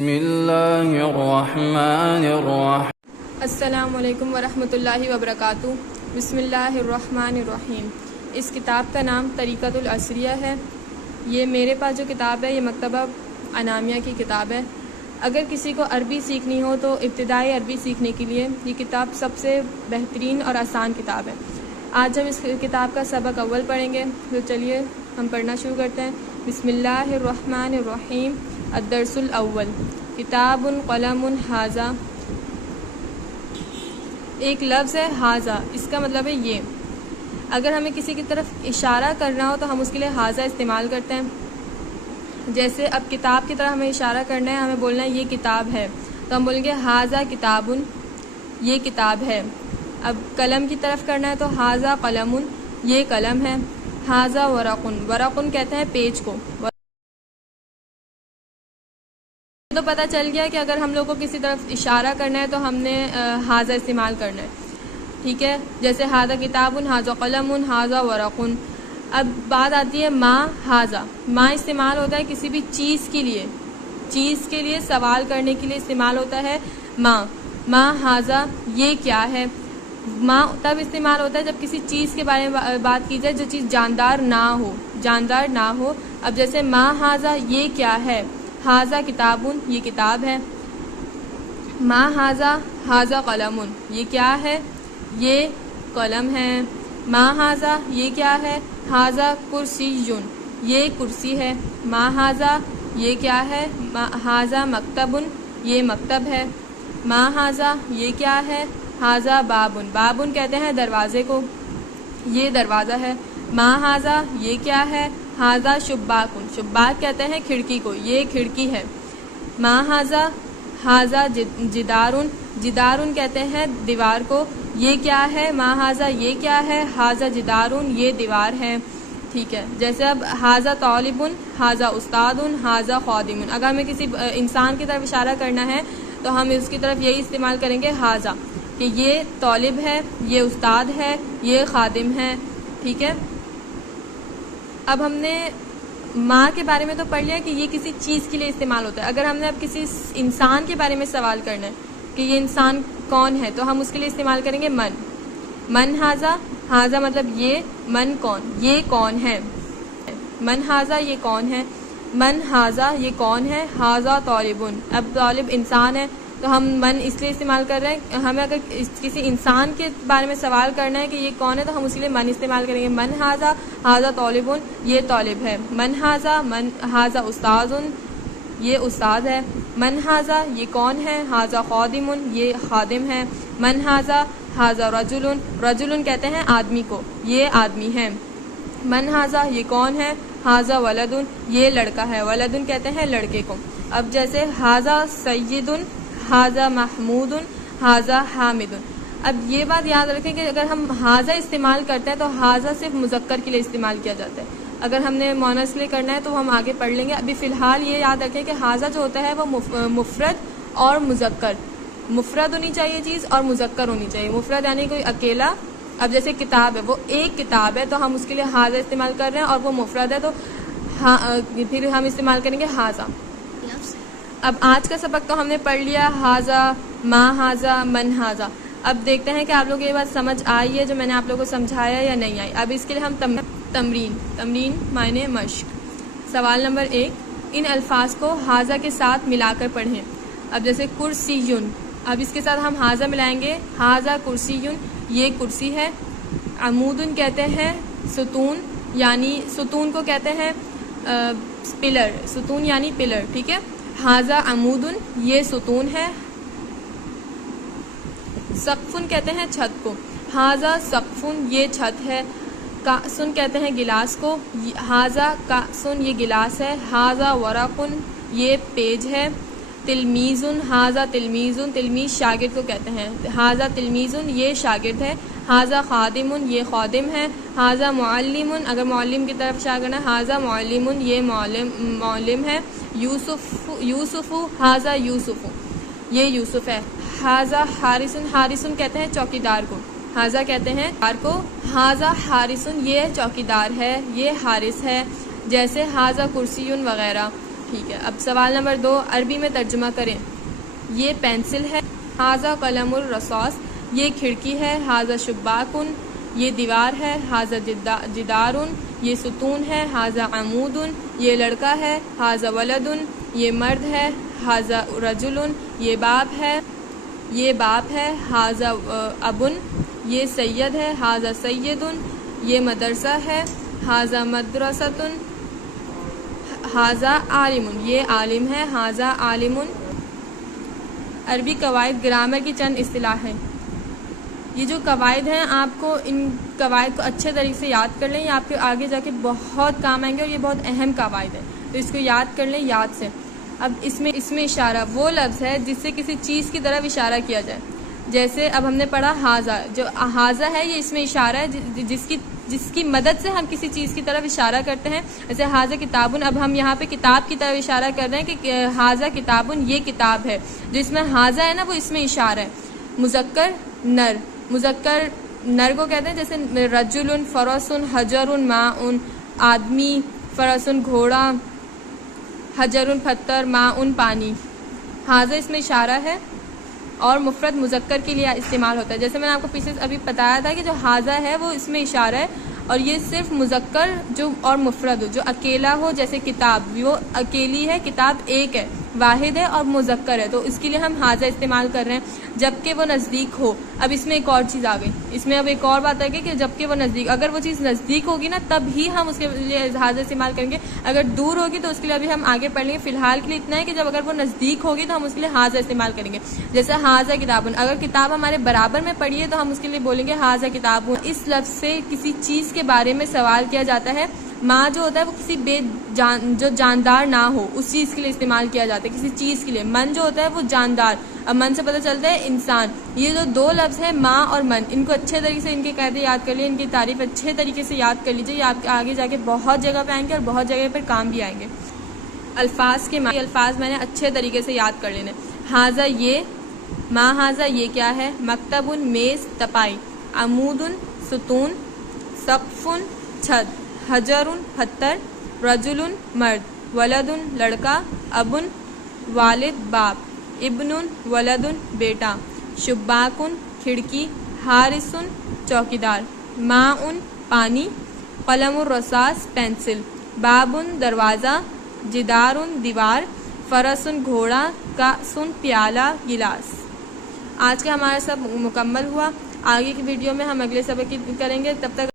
بسم اللہ الرحمن الرحیم۔ السلام علیکم ورحمۃ اللہ وبرکاتہ۔ بسم اللہ الرحمن الرحیم۔ اس کتاب کا نام طریقۃ العصریہ ہے۔ یہ میرے پاس جو کتاب ہے یہ مکتبہ انامیہ کی کتاب ہے۔ اگر کسی کو عربی سیکھنی ہو تو ابتدائی عربی سیکھنے کے لیے یہ کتاب سب سے بہترین اور آسان کتاب ہے۔ آج ہم اس کتاب کا سبق اول پڑھیں گے، تو چلیے ہم پڑھنا شروع کرتے ہیں۔ بسم اللہ الرحمن الرحیم۔ الدرس الاول، کتاب قلم ھذا۔ ایک لفظ ہے ھذا، اس کا مطلب ہے یہ۔ اگر ہمیں کسی کی طرف اشارہ کرنا ہو تو ہم اس کے لیے ھذا استعمال کرتے ہیں۔ جیسے اب کتاب کی طرف ہمیں اشارہ کرنا ہے، ہمیں بولنا ہے یہ کتاب ہے، تو ہم بولیں گے ھذا کتاب، یہ کتاب ہے۔ اب قلم کی طرف کرنا ہے تو ھذا قلم، یہ قلم ہے۔ ھذا ورق، ورق کہتے ہیں پیج کو۔ تو پتہ چل گیا کہ اگر ہم لوگ کو کسی طرف اشارہ کرنا ہے تو ہم نے ھذا استعمال کرنا ہے، ٹھیک ہے۔ جیسے ھذا کتاب، ھذا قلم، ھذا ورق۔ اب بات آتی ہے ما ھذا۔ ما استعمال ہوتا ہے کسی بھی چیز کے لیے سوال کرنے کے لیے استعمال ہوتا ہے ما ھذا، یہ کیا ہے۔ ما تب استعمال ہوتا ہے جب کسی چیز کے بارے میں بات کی جائے جو چیز جاندار نہ ہو۔ اب جیسے ما ھذا، یہ کیا ہے۔ ھذا کتاب، یہ کتاب ہے۔ ما ھذا، ھذا قلم، یہ کیا ہے، یہ قلم ہے۔ ما ھذا، یہ کیا ہے۔ ھذا کرسی، یہ کرسی ہے۔ ما ھذا، یہ کیا ہے۔ ھذا مکتب، یہ مکتب ہے۔ ما ھذا، یہ کیا ہے۔ ھذا باب، باب کہتے ہیں دروازے کو، یہ دروازہ ہے۔ ما ھذا، یہ کیا ہے۔ ھذا شباک، شباک کہتے ہیں کھڑکی کو، یہ کھڑکی ہے۔ ما ھذا، ھذا جدار، جدار کہتے ہیں دیوار کو، یہ کیا ہے۔ ما ھذا، یہ کیا ہے۔ ھذا جدار، یہ دیوار ہے، ٹھیک ہے۔ جیسے اب ھذا طالب، ھذا استاد، ھذا خادم۔ اگر ہمیں کسی انسان کی طرف اشارہ کرنا ہے تو ہم اس کی طرف یہی استعمال کریں گے ھذا، کہ یہ طالب ہے، یہ استاد ہے، یہ خادم ہے، ٹھیک ہے۔ اب ہم نے ماں کے بارے میں تو پڑھ لیا کہ یہ کسی چیز کے لیے استعمال ہوتا ہے۔ اگر ہم نے اب کسی انسان کے بارے میں سوال کرنا ہے کہ یہ انسان کون ہے تو ہم اس کے لیے استعمال کریں گے من ھذا، ھذا مطلب یہ، من کون، یہ کون ہے۔ من ھذا، یہ کون ہے۔ من ھذا، یہ کون ہے۔ ھذا طالب، اب طالب انسان ہے تو ہم من اس لیے استعمال کر رہے ہیں۔ ہمیں اگر کسی انسان کے بارے میں سوال کرنا ہے کہ یہ کون ہے تو ہم اس کے لیے من استعمال کریں گے۔ من ھذا، ھذا طالب، یہ طالب ہے۔ من ھذا، ھذا استاد، یہ استاد ہے۔ من ھذا، یہ کون ہے۔ ھذا خادم، یہ خادم ہے۔ من ھذا، ھذا رجل، رجل کہتے ہیں آدمی کو، یہ آدمی ہے۔ من ھذا، یہ کون ہے۔ ھذا ولد، یہ لڑکا ہے، ولد کہتے ہیں لڑکے کو۔ اب جیسے ھذا سید، ھذا محمود، ھذا حامد۔ اب یہ بات یاد رکھیں کہ اگر ہم ھذا استعمال کرتے ہیں تو ھذا صرف مذکر کے لیے استعمال کیا جاتا ہے۔ اگر ہم نے مؤنث کے لیے کرنا ہے تو ہم آگے پڑھ لیں گے۔ ابھی فی الحال یہ یاد رکھیں کہ ھذا جو ہوتا ہے وہ مفرد اور مذکر، مفرد ہونی چاہیے چیز اور مذکر ہونی چاہیے۔ مفرد یعنی کوئی اکیلا، اب جیسے کتاب ہے، وہ ایک کتاب ہے تو ہم اس کے لیے ھذا استعمال کر رہے ہیں، اور وہ مفرد ہے تو پھر ہم استعمال کریں گے ھذا۔ اب آج کا سبق تو ہم نے پڑھ لیا ھذا، ما ھذا، من ھذا۔ اب دیکھتے ہیں کہ آپ لوگ یہ بات سمجھ آئی ہے جو میں نے آپ لوگوں کو سمجھایا یا نہیں آئی۔ اب اس کے لیے ہم تمرین معنی مشق۔ سوال نمبر 1، ان الفاظ کو ھذا کے ساتھ ملا کر پڑھیں۔ اب جیسے کرسی، اب اس کے ساتھ ہم ھذا ملائیں گے۔ ھذا کرسی، یہ کرسی ہے۔ عمود کہتے ہیں ستون، یعنی ستون کو کہتے ہیں پلر، ستون یعنی پلر، ٹھیک ہے۔ ھذا عمود، یہ ستون ہے۔ سقف کہتے ہیں چھت کو۔ ھذا سقف، یہ چھت ہے۔ کأس کہتے ہیں گلاس کو۔ ھذا کأس، یہ گلاس ہے۔ ھذا ورق، یہ پیج ہے۔ تلمیذ، ھذا تلمیذ، تلمیذ شاگرد کو کہتے ہیں۔ ھذا تلمیذ، یہ شاگرد ہے۔ ھذا خادم، یہ خادم ہے۔ ھذا معلم، اگر معلم کی طرف اشارہ کرنا ہے، ھذا معلم، یہ معلم ہے۔ یوسف، ھذا یوسف، یہ یوسف ہے۔ ھذا حارس، حارس کہتے ہیں چوکیدار کو۔ ھذا کہتے ہیں دار کو۔ ھذا حارس، یہ چوکیدار ہے، یہ حارس ہے۔ جیسے ھذا کرسی وغیرہ۔ ٹھیک ہے. اب سوال نمبر 2 عربی میں ترجمہ کریں. یہ پینسل ہے. ھذا قلم الرصاص، یہ کھڑکی ہے. ھذا شباکن، یہ دیوار ہے. ھذا جدارن، یہ ستون ہے. ھذا عمودن، یہ لڑکا ہے. ھذا ولدن، یہ مرد ہے. ھذا رجلن، یہ باپ ہے. ھذا ابن، یہ سید ہے. ھذا سیدن، یہ مدرسہ ہے. ھذا مدرستن. ھذا عالمن، یہ عالم ہے. ھذا عالمن. عربی قواعد گرامر کی چند اصطلاحیں. یہ جو قواعد ہیں آپ کو ان قواعد کو اچھے طریقے سے یاد کر لیں، یہ آپ کے آگے جا کے بہت کام آئیں گے اور یہ بہت اہم قواعد ہیں، تو اس کو یاد کر لیں یاد سے. اب اس میں اشارہ وہ لفظ ہے جس سے کسی چیز کی طرف اشارہ کیا جائے. جیسے اب ہم نے پڑھا ھذا، جو ھذا ہے یہ اس میں اشارہ ہے جس کی مدد سے ہم کسی چیز کی طرف اشارہ کرتے ہیں. جیسے ھذا کتابن، اب ہم یہاں پہ کتاب کی طرف اشارہ کر رہے ہیں کہ ھذا کتابن، یہ کتاب ہے. جو اس میں ھذا ہے نا وہ اس میں اشارہ ہے. مذکر نر، مذکر نر کو کہتے ہیں جیسے رجل، فرس، حجر، ماء، آدمی، فرس گھوڑا، حجر پتھر، ماء پانی. ھذا اس میں اشارہ ہے اور مفرد مذکر کے لیے استعمال ہوتا ہے. جیسے میں نے آپ کو پیچھے ابھی بتایا تھا کہ جو ھذا ہے وہ اس میں اشارہ ہے اور یہ صرف مذکر جو اور مفرد جو اکیلا ہو، جیسے کتاب وہ اکیلی ہے، کتاب ایک ہے، واحد ہے اور مذکر ہے، تو اس کے لیے ہم ھذا استعمال کر رہے ہیں. جبکہ وہ نزدیک ہو، اب اس میں ایک اور چیز آ گئی. اس میں اب ایک اور بات آ گئی کہ جبکہ وہ نزدیک، اگر وہ چیز نزدیک ہوگی نا تب ہی ہم اس کے لیے ھذا استعمال کریں گے. اگر دور ہوگی تو اس کے لیے ابھی ہم آگے پڑھ لیں گے. فی الحال کے لیے اتنا ہے کہ جب اگر وہ نزدیک ہوگی تو ہم اس کے لیے ھذا استعمال کریں گے. جیسے ھذا کتابن، اگر کتاب ہمارے برابر میں پڑھی ہے تو ہم اس کے لیے بولیں گے ھذا کتاب. اس لفظ سے کسی چیز کے بارے میں سوال کیا جاتا ہے. ماں جو ہوتا ہے وہ کسی جو جاندار نہ ہو اس چیز کے لیے استعمال کیا جاتا ہے، کسی چیز کے لیے. من جو ہوتا ہے وہ جاندار، اب من سے پتہ چلتا ہے انسان. یہ جو دو لفظ ہیں ماں اور من، ان کو اچھے طریقے سے ان کے قاعدے یاد کر لیے، ان کی تعریف اچھے طریقے سے یاد کر لیجیے. یہ آپ آگے جا کے بہت جگہ پہ آئیں گے اور بہت جگہ پر کام بھی آئیں گے. الفاظ کے معنی، الفاظ میں نے اچھے طریقے سے یاد کر لینے. ھذا یہ، ما ھذا یہ کیا ہے. مکتب میز تپائی. عمود ستون. سقف چھت. حجر پتھر. رجل مرد. ولد لڑکا. ابن والد باپ. ابن ولد بیٹا. شباکن کھڑکی. حارس چوکیدار. ماء پانی. قلم الرصاص پینسل. باب دروازہ. جدار دیوار. فرس گھوڑا. کاس پیالہ گلاس. آج کا ہمارا سب مکمل ہوا. آگے کی ویڈیو میں ہم اگلے سبق کریں گے. تب تک